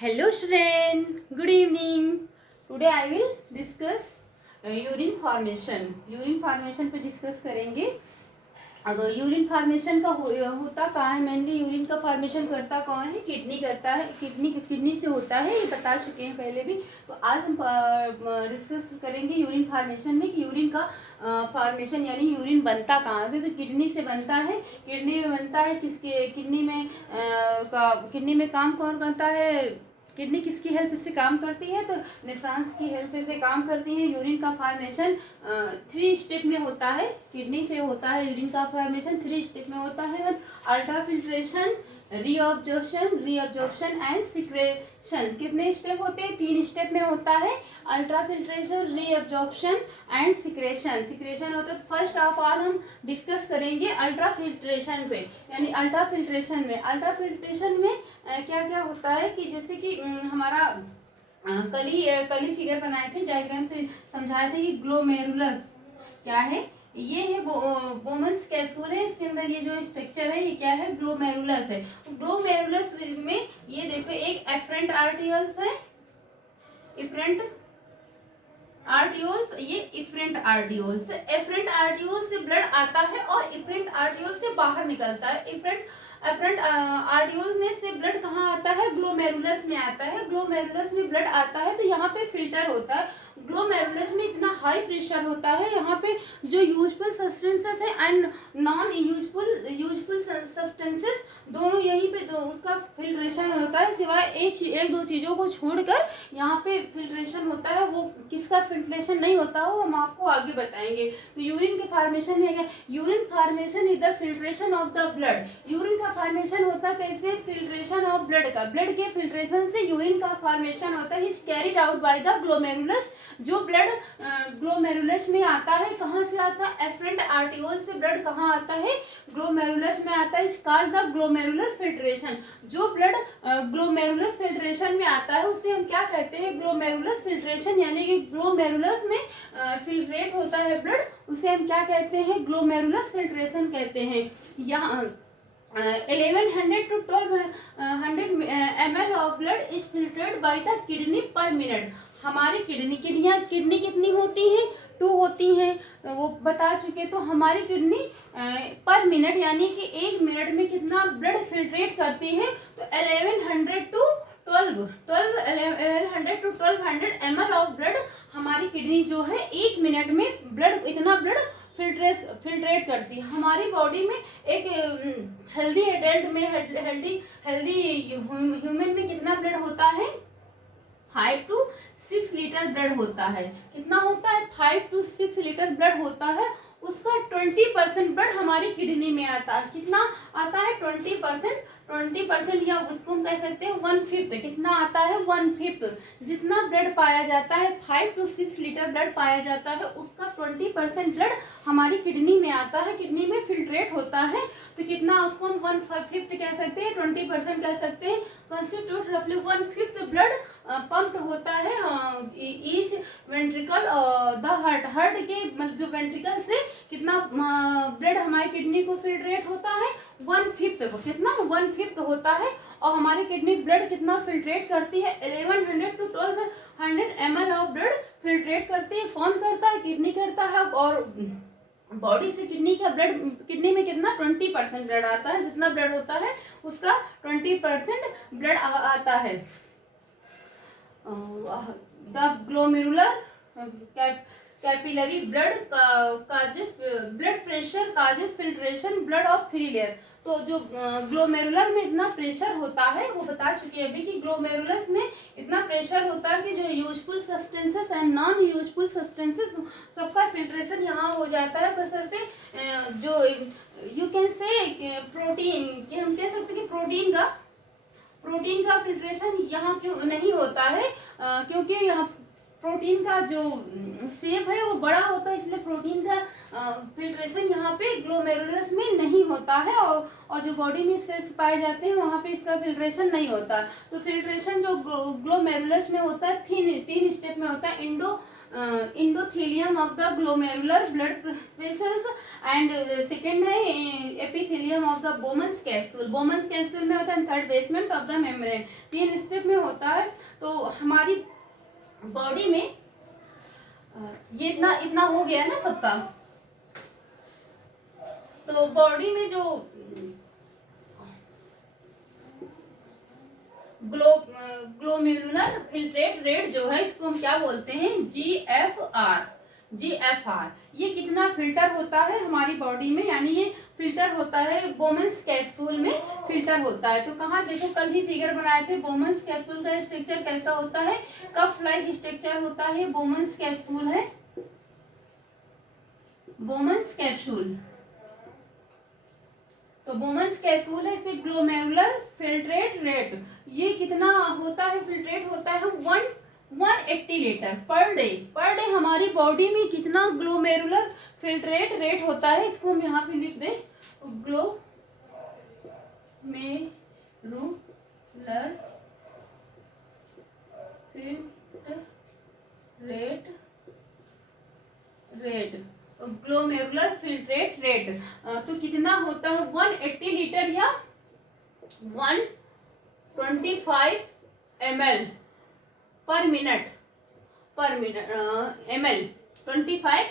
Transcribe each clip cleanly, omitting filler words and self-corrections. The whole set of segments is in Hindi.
Hello student, good evening. Today I will discuss urine formation. Urine formation पे डिस्कस करेंगे. अगर यूरिन फॉर्मेशन का होता कहाँ है, मेनली यूरिन का फॉर्मेशन करता कौन है, किडनी करता है. किडनी से होता है, ये बता चुके हैं पहले भी. तो आज हम डिस्कस करेंगे यूरिन फॉर्मेशन में कि यूरिन का फॉर्मेशन यानी यूरिन बनता कहाँ से. तो किडनी से बनता है. किडनी में बनता है किसके, किडनी में काम कौन करता है, किडनी किसकी हेल्प से काम करती है, तो नेफ्रॉन्स की हेल्प से काम करती है. यूरिन का फॉर्मेशन 3 स्टेप में होता है. किडनी से होता है यूरिन का फॉर्मेशन 3 स्टेप में होता है. Ultrafiltration, reabsorption and secretion. कितने स्टेप होते हैं, 3 स्टेप में होता है. अल्ट्राफिल्ट्रेशन, रीअब्जॉर्प्शन एंड सिक्रेशन होता है. फर्स्ट ऑफ ऑल हम डिस्कस करेंगे अल्ट्राफिल्ट्रेशन पे, यानी अल्ट्राफिल्ट्रेशन में क्या क्या होता है कि जैसे कि हमारा कल ही फिगर बनाए थे, डायग्राम से समझाए थे कि ग्लोमेरुलस क्या है. ये है बोमन्स कैप्सूल है, इसके अंदर ये जो स्ट्रक्चर है ये क्या है, ग्लोमेरुलस है. ग्लोमेरुलस में ये देखो एक एफरेंट आर्टिकल्स है, इफरेंट आर्टियोल्स, ये इफरेंट आर्टियोल्स. एफरेंट आर्टियोल्स से ब्लड आता है और इफरेंट आर्टियोल्स से बाहर निकलता है. एफरेंट आर्टियोल्स में से ब्लड कहाँ आता है, ग्लोमेरुलस में आता है. ग्लोमेरुलस में ब्लड आता है तो यहाँ पे फिल्टर होता है. ग्लोमेरुलस में इतना हाई प्रेशर होता है, यहाँ पे जो यूजफुल सब्सटेंसेस है एंड नॉन यूजफुल सब्सटेंसेस दोनों यहीं पे उसका फिल्ट्रेशन होता है. सिवाय एक दो चीज़ों को छोड़कर यहाँ पे फिल्ट्रेशन होता है. वो किसका फिल्ट्रेशन नहीं होता वो हम आपको आगे बताएंगे. तो यूरिन के फॉर्मेशन में क्या, urine formation is the filtration of the blood. Urine का फॉर्मेशन होता कैसे, फिल्ट्रेशन ऑफ ब्लड का, ब्लड के फिल्ट्रेशन से यूरिन का फॉर्मेशन होता है. Is carried out by the glomerulus. जो ब्लड ग्लोमेरुलस में आता है, कहाँ से आता है, एफरेंट आर्टियोल से ब्लड कहाँ आता है, ग्लोमेरुलस में आता है. Is called the glomerular filtration. जो ब्लड ग्लोमेरुलस फिल्ट्रेशन में आता है उसे हम क्या कहते हैं, ग्लोमेरुलस फिल्ट्रेशन. यानी कि ग्लोमेरुलस में फिल्ट्रेट होता है ब्लड, उसे हम क्या कहते हैं, ग्लोमेरुलस फिल्ट्रेशन कहते हैं. यहाँ 1100 to 1200 ml of blood is filtered by the kidney per minute. हमारी किडनी कितनी होती हैं, 2 होती हैं, वो बता चुके. तो हमारी किडनी पर मिनट यानी कि 1 मिनट में कितना ब्लड फिल्ट्रेट करती है, तो 1100 to 1200 ml ऑफ ब्लड हमारी किडनी जो है 1 मिनट में इतना ब्लड फिल्ट्रेट करती है. हमारी बॉडी में एक हेल्दी एडल्ट में, हेल्दी ह्यूमन में कितना ब्लड होता है, 5 to 6 लीटर ब्लड होता है. कितना होता है, 5 to 6 लीटर ब्लड होता है. उसका 20% ब्लड हमारी किडनी में आता है. कितना आता है, 20% या उसको हम कह सकते हैं 1/5. कितना आता है, 1/5. जितना ब्लड पाया जाता है, 5 to 6 लीटर ब्लड पाया जाता है, उसका 20% ब्लड हमारी किडनी में आता है, किडनी में फिल्ट्रेट होता है. तो कितना, उसको हम 1/5 कह सकते हैं, 20% कह सकते हैं. कंस्टिट्यूट रफली 1/5 ब्लड पंप्ड होता है ईच वेंट्रिकल द हार्ट के जो वेंट्रिकल से कितना ब्लड हमारी किडनी को फिल्ट्रेट होता है, 1/5 को. कितना, 1/5 होता है. और हमारी किडनी ब्लड कितना फिल्ट्रेट करती है, 1100 to 1200 ml of blood filtrate करती है. कौन करता है, किडनी करता है. और बॉडी से किडनी में कितना 20% ब्लड आता है. जितना ब्लड होता है उसका 20% ब्लड आता है. The glomerular capillary blood pressure causes filtration blood of 3 layer. तो जो ग्लोमेरुलर में इतना प्रेशर होता है वो बता चुके हैं अभी कि ग्लोमेरुलस में इतना प्रेशर होता है कि जो useful substances and non useful substances सबका फिल्ट्रेशन यहाँ हो जाता है. बशर्ते जो यू कैन से प्रोटीन, कि हम कह सकते हैं कि प्रोटीन का फिल्ट्रेशन यहाँ क्यों नहीं होता है, क्योंकि यहाँ प्रोटीन का जो शेप है वो बड़ा होता है, इसलिए प्रोटीन का फिल्ट्रेशन यहाँ पे ग्लोमेरुलस में नहीं होता है. और जो बॉडी में सेल्स पाए जाते हैं वहाँ पे इसका फिल्ट्रेशन नहीं होता. तो फिल्ट्रेशन जो ग्लोमेरुलस में होता है 3 स्टेप में होता है. Endothelium of the glomerular blood vessels and second है epithelium of the Bowman's capsule. Bowman's capsule में होता है third basement of the membrane. 3 step में होता है। तो हमारी बॉडी में ये इतना इतना हो गया है ना सबका। तो बॉडी में जो ग्लोमेरुलर फिल्ट्रेट रेट जो है इसको हम क्या बोलते हैं, GFR। GFR ये कितना फिल्टर होता है हमारी बॉडी में, यानी ये फिल्टर होता है बोमन्स कैप्सूल में फिल्टर होता है। तो कहाँ देखो कल ही फिगर बनाए थे, बोमन्स कैप्सूल का स्ट्रक्चर कैसा होता है, कफ लाइक स्ट्रक्चर होता है। बोमन्स कैप्सूल है, बोमन्स कैप्सूल। तो बोमन्स कैप्सूल है से ग्लोमेरुलर फिल्ट्रेट रेट ये कितना होता है, फिल्ट्रेट होता है 180 litre per day. Per day हमारी बॉडी में कितना ग्लोमेरुलर फिल्ट्रेट रेट होता है, इसको हम यहाँ पे लिख दें, glomerular filtrate rate, glomerular filtrate rate तो कितना होता है 180 लीटर या 125 ml पर मिनट ml 25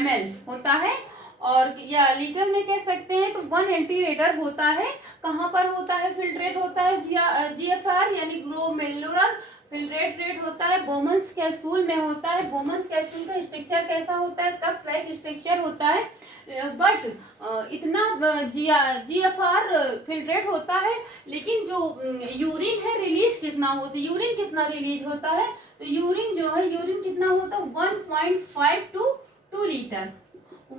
ml होता है। और या लीटर में कह सकते हैं तो 180 लीटर होता है। कहाँ पर होता है, फिल्ट्रेट होता है GFR यानी ग्लोमेरुलर फिल्ट्रेट रेट होता है बोमन्स कैप्सूल में होता है। बोमन्स कैप्सूल का स्ट्रक्चर कैसा होता है, कफ लाइक स्ट्रक्चर होता है। बट इतना GFR फिल्ट्रेट होता है, लेकिन जो यूरिन है रिलीज कितना होता है, यूरिन कितना रिलीज होता है, तो यूरिन जो है यूरिन कितना होता है 1.5 to 2 लीटर।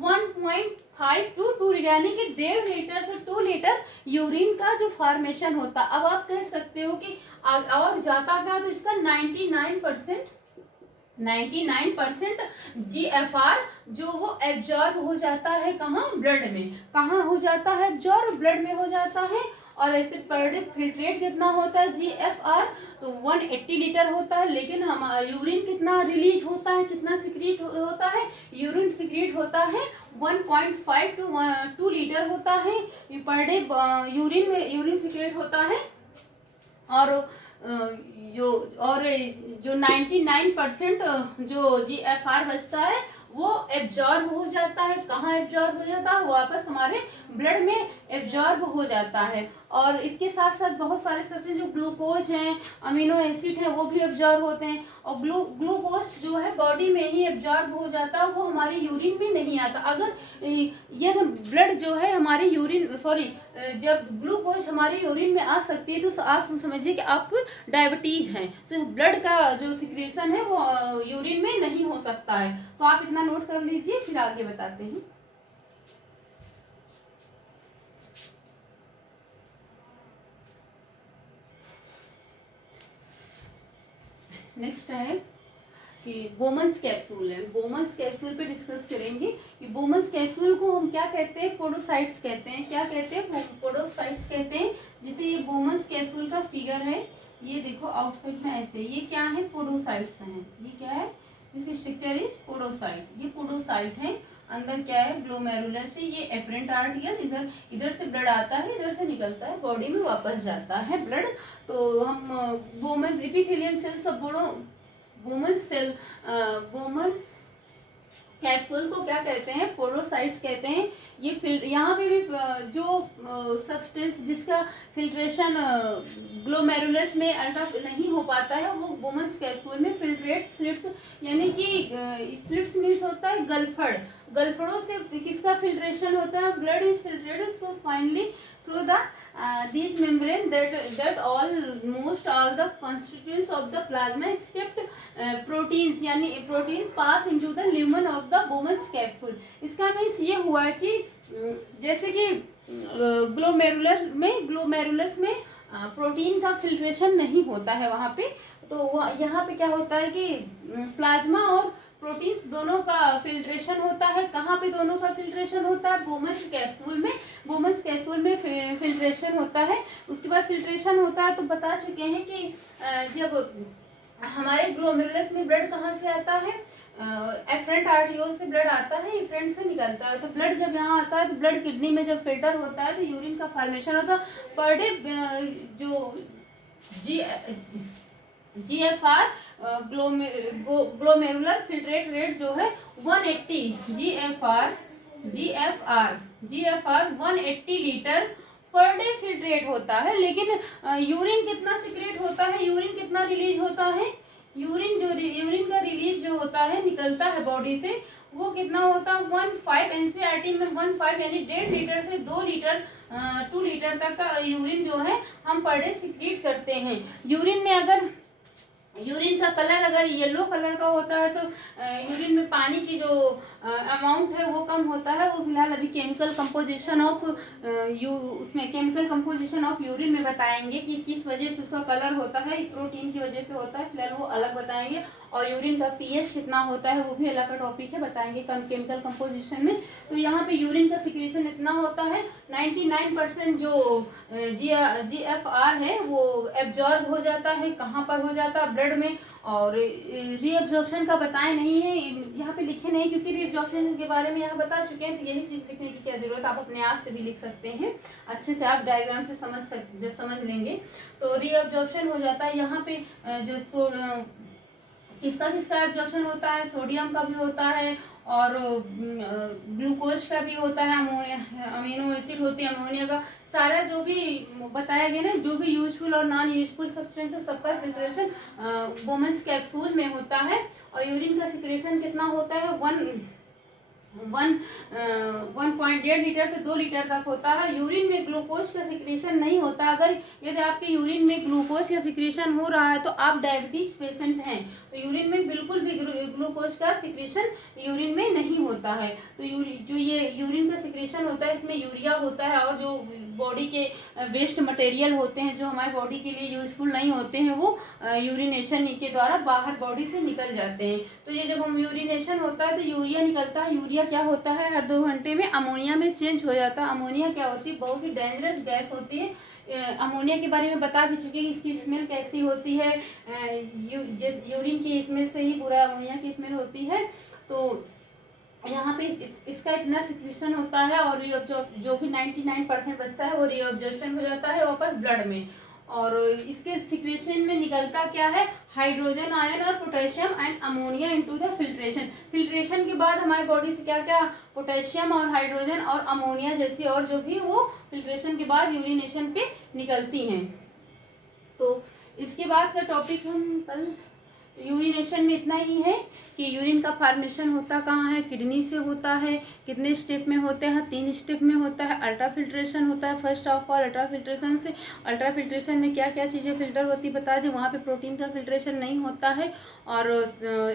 1.5 to 2 लीटर यानी कि 1.5 लीटर से 2 लीटर यूरिन का जो फॉर्मेशन होता। अब आप कह सकते हो कि और जाता क्या, तो इसका 99% GFR जो वो एब्जॉर्ब हो जाता है कहाँ, ब्लड में। कहाँ हो जाता है एब्जॉर्ब, ब्लड में हो जाता है। और ऐसे पर डे फिल्ट्रेट कितना होता है GFR, तो 180 लीटर होता है। लेकिन हम यूरिन कितना रिलीज होता है, कितना सिक्रीट होता है, यूरिन सिक्रीट होता है 1.5 to 2 लीटर होता है पर डे यूरिन में यूरिन सिक्रीट होता है। और जो 99% जो GFR बचता है वो एब्जॉर्ब हो जाता है। कहाँ एब्जॉर्ब हो जाता है, वापस हमारे ब्लड में एब्जॉर्ब हो जाता है। और इसके साथ साथ बहुत सारे सब्सटेंस जो ग्लूकोज हैं, अमीनो एसिड है, वो भी एब्जॉर्ब होते हैं। और ग्लूकोज जो है बॉडी में ही एब्जॉर्ब हो जाता है, वो हमारे यूरिन में नहीं आता। अगर ये ब्लड जो है हमारे यूरिन जब ग्लूकोज हमारे यूरिन में आ सकती है तो आप समझिए कि आप डायबिटीज हैं, तो ब्लड का जो सिक्रेशन है वो यूरिन में नहीं हो सकता है। तो आप इतना नोट कर लीजिए, फिर आगे बताते हैं। नेक्स्ट है कि बोमन्स कैप्सूल है। बोमन्स कैप्सूल पे डिस्कस करेंगे कि बोमन्स कैप्सूल को हम क्या कहते हैं, पोडोसाइट्स कहते हैं। क्या कहते हैं, पोडोसाइट्स कहते हैं। जैसे ये बोमन्स कैप्सूल का फिगर है, ये देखो आउटसाइड में ऐसे, ये क्या है, पोडोसाइट्स हैं। ये क्या है, इसकी स्ट्रक्चर इज पोडोसाइट। ये पोडोसाइट है, अंदर क्या है, ग्लोमेरुलर से ये एफरेंट आर्टिकल, इधर से ब्लड आता है, इधर से निकलता है, बॉडी में वापस जाता है ब्लड। तो हम बोमन्स एपिथेलियम सेल सब बोमन्स कैप्सूल को क्या कहते हैं, पोडोसाइट्स कहते हैं। ये यहाँ पे भी जो सब्सटेंस जिसका फिल्ट्रेशन ग्लोमेरुलस में अल्ट्रा नहीं हो पाता है, वो बोमन्स कैप्सूल में फिल्ट्रेट स्लिट्स, यानी कि स्लिट्स मीन्स होता है गलफड़, गलफड़ों से किसका फिल्ट्रेशन होता है, blood is filtrated so finally through the these membrane that almost all the constituents of the plasma except proteins, यानी proteins pass into the lumen of the Bowman's capsule। इसका मीन्स ये हुआ है कि जैसे कि ग्लोमेरुलस में प्रोटीन का फिल्ट्रेशन नहीं होता है वहाँ पे, तो यहाँ पे क्या होता है कि प्लाज्मा और प्रोटीन्स दोनों का फिल्ट्रेशन होता है। कहाँ पे दोनों का फिल्ट्रेशन होता है, बोमन्स कैप्सूल में। बोमन्स कैप्सूल में फिल्ट्रेशन होता है। उसके बाद फिल्ट्रेशन होता है तो बता चुके हैं कि जब हमारे ग्लोमेरुलस में ब्लड कहाँ से आता है, एफरेंट आर्टियोल से ब्लड आता है, इफरेंट से निकलता है। तो ब्लड जब यहाँ आता है तो ब्लड किडनी में जब फिल्टर होता है तो यूरिन का फॉर्मेशन होता है। पर डे जो GFR ग्लोमेरुलर फिल्ट्रेट रेट जो है 180 GFR 180 litre per day filtrate होता है। लेकिन यूरिन कितना सिक्रेट होता है, यूरिन कितना रिलीज होता है, यूरिन का रिलीज जो होता है, निकलता है बॉडी से, वो कितना होता है 1.5 एनसीईआरटी में 1.5 यानी 1.5 लीटर से 2 लीटर 2 लीटर तक का यूरिन जो है हम पर डे सिक्रीट करते हैं। यूरिन में अगर यूरिन का कलर अगर येलो कलर का होता है तो यूरिन में पानी की जो अमाउंट है वो कम होता है। वो फिलहाल अभी केमिकल कंपोजिशन ऑफ उसमें केमिकल कंपोजिशन ऑफ यूरिन में बताएंगे कि किस वजह से उसका कलर होता है, प्रोटीन की वजह से होता है, फिलहाल वो अलग बताएंगे। और यूरिन का पीएच कितना होता है वो भी अलग का टॉपिक है, बताएंगे कम केमिकल कंपोजिशन में। तो यहाँ पे यूरिन का सिक्रेशन इतना होता है 99% जो GFR है वो एब्जॉर्ब हो जाता है। कहाँ पर हो जाता है, ब्लड में। और रीअब्जॉर्प्शन का बताए नहीं है, यहाँ पे लिखे नहीं क्योंकि रीअब्जॉर्प्शन के बारे में यहाँ बता चुके हैं। तो यही चीज़ लिखने की क्या जरूरत, आप अपने आप से भी लिख सकते हैं, अच्छे से आप डायग्राम से समझ लेंगे। तो रीअब्जॉर्प्शन हो जाता है यहाँ पे जो किसका एब्जॉर्प्शन होता है, सोडियम का भी होता है और ग्लूकोज का भी होता है, अमीनो एसिड होती है, अमोनिया का, सारा जो भी बताया गया ना, जो भी यूजफुल और नॉन यूजफुल सब्सटेंसेस सबका फिल्ट्रेशन वुमेन्स कैप्सूल में होता है। और यूरिन का सिक्रेशन कितना होता है 1.5 लीटर से 2 लीटर तक होता है। यूरिन में ग्लूकोज का सिक्रेशन नहीं होता। अगर यदि आपके यूरिन में ग्लूकोज का सिक्रेशन हो रहा है तो आप डायबिटीज पेशेंट हैं, तो यूरिन में बिल्कुल भी ग्लूकोज का सिक्रेशन यूरिन में नहीं होता है। तो जो ये यूरिन का सिक्रेशन होता है इसमें यूरिया होता है और जो बॉडी के वेस्ट मटेरियल होते हैं जो हमारे बॉडी के लिए यूजफुल नहीं होते हैं वो यूरिनेशन के द्वारा बाहर बॉडी से निकल जाते हैं। तो ये जब हम यूरिनेशन होता है तो यूरिया निकलता है। यूरिया क्या होता है, हर 2 घंटे में अमोनिया में चेंज हो जाता है। अमोनिया क्या होती है, बहुत ही डेंजरस गैस होती है। अमोनिया के बारे में बता भी चुके हैं, इसकी स्मेल कैसी होती है, यूरिन की स्मेल से ही पूरा अमोनिया की स्मेल होती है। तो यहाँ पे इसका इतना सिक्रेशन होता है और जो भी 99% बचता है वो रीअब्जॉर्प्शन हो जाता है वापस ब्लड में। और इसके सिक्रेशन में निकलता क्या है, हाइड्रोजन आयन और potassium and ammonia into the filtration के बाद हमारी बॉडी से क्या क्या पोटेशियम और हाइड्रोजन और अमोनिया जैसी और जो भी वो फिल्ट्रेशन के बाद यूरिनेशन पे निकलती हैं। तो इसके बाद का टॉपिक हम कल, यूरिनेशन में इतना ही है कि यूरिन का फॉर्मेशन होता कहाँ है, किडनी से होता है, कितने स्टेप में होते हैं, 3 स्टेप में होता है। अल्ट्रा फिल्ट्रेशन होता है first of all. Ultra filtration में क्या क्या चीज़ें फिल्टर होती बता दें, वहाँ पे प्रोटीन का फिल्ट्रेशन नहीं होता है। और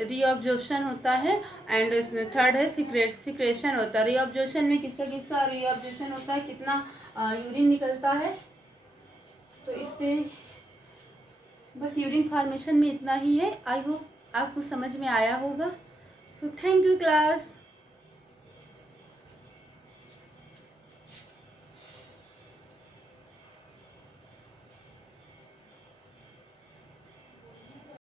रीअब्जॉर्प्शन होता है एंड थर्ड है सिक्रेशन होता है। रीअब्जॉर्प्शन में किसका रीअब्जॉर्प्शन होता है, कितना यूरिन निकलता है। तो इस पर बस यूरिन फॉर्मेशन में इतना ही है। आई होप आपको समझ में आया होगा। So thank you class.